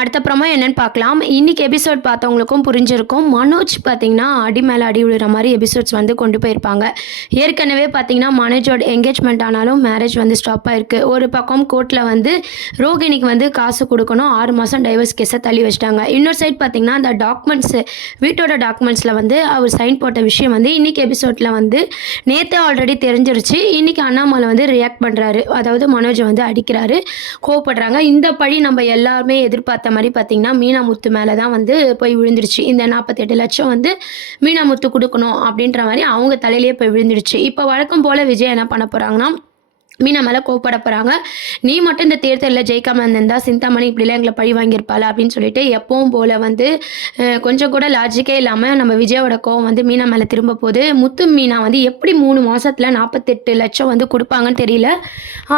அடுத்தப்புறமா என்னன்னு பார்க்கலாம். இன்னைக்கு எபிசோட் பார்த்தவங்களுக்கும் புரிஞ்சிருக்கும். மனோஜ் பார்த்தீங்கன்னா, அடி மேல அடி விழுற மாரி எபிசோட்ஸ் வந்து கொண்டு போயிருப்பாங்க. ஏற்கனவே பார்த்தீங்கன்னா, மனோஜோட என்கேஜ்மெண்ட் ஆனாலும் மேரேஜ் வந்து ஸ்டாப் ஆயிருக்கு. ஒரு பக்கம் கோர்ட்ல வந்து ரோகிணிக்கு வந்து காசு குடுக்கணும். 6 மாசம் டைவர்ஸ் கேஸ தள்ளி வச்சுட்டாங்க. இன்னொரு சைட் பார்த்தீங்கன்னா, அந்த டாக்குமெண்ட்ஸ் வீட்டோட டாக்குமெண்ட்ஸ்ல வந்து அவர் சைன் போட்ட விஷயம் வந்து இன்னைக்கு எபிசோட்ல வந்து நேத்தே ஆல்ரெடி தெரிஞ்சிருச்சு. இன்னைக்கு அண்ணாமலை வந்து ரியாக்ட் பண்றாரு. அதாவது மனோஜை வந்து அடிக்கிறாரு. கோவப்படுறாங்க. இந்த பழி நம்ம எல்லாருமே எதிர்பார்த்த மாதிரி பார்த்தீங்கன்னா மீனாமுத்து மேலே தான் வந்து போய் விழுந்துடுச்சு. இந்த 48 லட்சம் வந்து மீனாமுத்து கொடுக்கணும் அப்படின்ற மாதிரி அவங்க தலையிலேயே போய் விழுந்துடுச்சு. இப்போ வழக்கம் போல் விஜய் என்ன பண்ண போகிறாங்கன்னா, மீனா மேலே கோவப்பட போகிறாங்க. நீ மட்டும் இந்த தேர்தலில் ஜெயிக்காமல் இருந்திருந்தா சிந்தாமணி இப்படிலாம் எங்களை பழி வாங்கியிருப்பாள் அப்படின்னு சொல்லிட்டு எப்பவும் போல் வந்து கொஞ்சம் கூட லாஜிக்கே இல்லாமல் நம்ம விஜயோட கோவம் வந்து மீனா மேலே திரும்ப போகுது. முத்து மீனா வந்து எப்படி 3 மாதத்தில் 48 லட்சம் வந்து கொடுப்பாங்கன்னு தெரியல.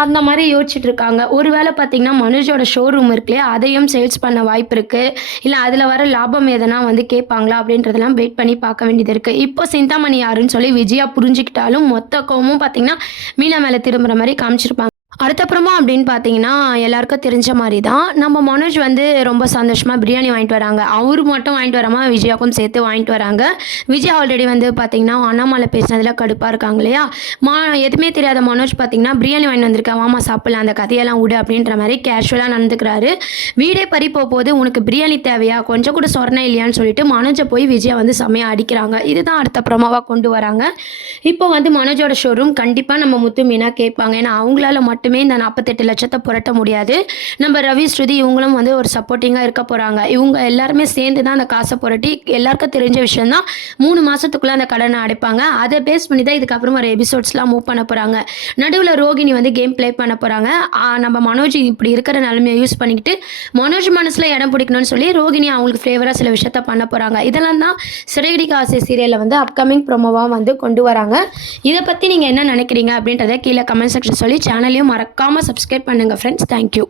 அந்த மாதிரி யோசிச்சுட்டு இருக்காங்க. ஒருவேளை பார்த்தீங்கன்னா மனோஜோட ஷோரூம் இருக்குல்லையா, அதையும் சேல்ஸ் பண்ண வாய்ப்பு இருக்குது. இல்லை அதில் வர லாபம் எதனா வந்து கேட்பாங்களா அப்படின்றதெல்லாம் வெயிட் பண்ணி பார்க்க வேண்டியது இருக்குது. இப்போ சிந்தாமணி யாருன்னு சொல்லி விஜயா புரிஞ்சுக்கிட்டாலும் மொத்த கோவமும் பார்த்தீங்கன்னா மீனா மேலே திரும்புகிற மாதிரி காமிச்சிருப்பாங்க. அடுத்தப்புறமா அப்படின்னு பார்த்தீங்கன்னா எல்லாருக்கும் தெரிஞ்ச மாதிரி தான் நம்ம மனோஜ் வந்து ரொம்ப சந்தோஷமாக பிரியாணி வாங்கிட்டு வராங்க. அவரு மட்டும் வாங்கிட்டு வராமல் விஜயாவுக்கும் சேர்த்து வாங்கிட்டு வராங்க. விஜயா ஆல்ரெடி வந்து பார்த்தீங்கன்னா அண்ணாமலை பேசினதில் கடுப்பாக இருக்காங்க இல்லையா. எதுவுமே தெரியாத மனோஜ் பார்த்தீங்கன்னா பிரியாணி வாங்கிட்டு வந்திருக்கேன், வாமா சாப்பிடலாம், அந்த கதையெல்லாம் விடு அப்படின்ற மாதிரி கேஷுவலாக நடந்துக்கிறாரு. வீடே பறி போகுது, உனக்கு பிரியாணி தேவையா, கொஞ்சம் கூட சொரணை இல்லையான்னு சொல்லிட்டு மனோஜை போய் விஜயா வந்து செம்மையாக அடிக்கிறாங்க. இதுதான் அடுத்தப்புறமாவாக கொண்டு வராங்க. இப்போ வந்து மனோஜோட ஷோரூம் கண்டிப்பாக நம்ம முத்து மீனா கேட்பாங்க. ஏன்னா அவங்களால மட்டுமே இந்த 48 லட்சத்தை புரட்ட முடியாது. நம்ம ரவி ஸ்ருதி இவங்களும் வந்து ஒரு சப்போர்ட்டிங்காக இருக்க போகிறாங்க. இவங்க எல்லாருமே சேர்ந்து தான் அந்த காசை புரட்டி எல்லாருக்கும் தெரிஞ்ச விஷயம் தான் 3 மாதத்துக்குள்ளே அந்த கடனை அடைப்பாங்க. அதை பேஸ் பண்ணி தான் இதுக்கப்புறம் ஒரு எபிசோட்ஸ்லாம் மூவ் பண்ண போகிறாங்க. நடுவில் ரோகிணி வந்து கேம் ப்ளே பண்ண போகிறாங்க. நம்ம மனோஜ் இப்படி இருக்கிற நிலைமையை யூஸ் பண்ணிக்கிட்டு மனோஜ் மனசில் இடம் பிடிக்கணும்னு சொல்லி ரோகிணி அவங்களுக்கு ஃபேவராக சில விஷயத்த பண்ண போகிறாங்க. இதெல்லாம் தான் சிறகடிக்க ஆசை சீரியலில் வந்து அப்கமிங் ப்ரோமோவாக வந்து கொண்டு வராங்க. இதை பற்றி நீங்கள் என்ன நினைக்கிறீங்க அப்படின்றத கீழே கமெண்ட் செக்ஷன் சொல்லி சேனலையும் மறக்காமல் சப்ஸ்கிரைப் பண்ணுங்கள் ஃப்ரெண்ட்ஸ். தேங்க்யூ.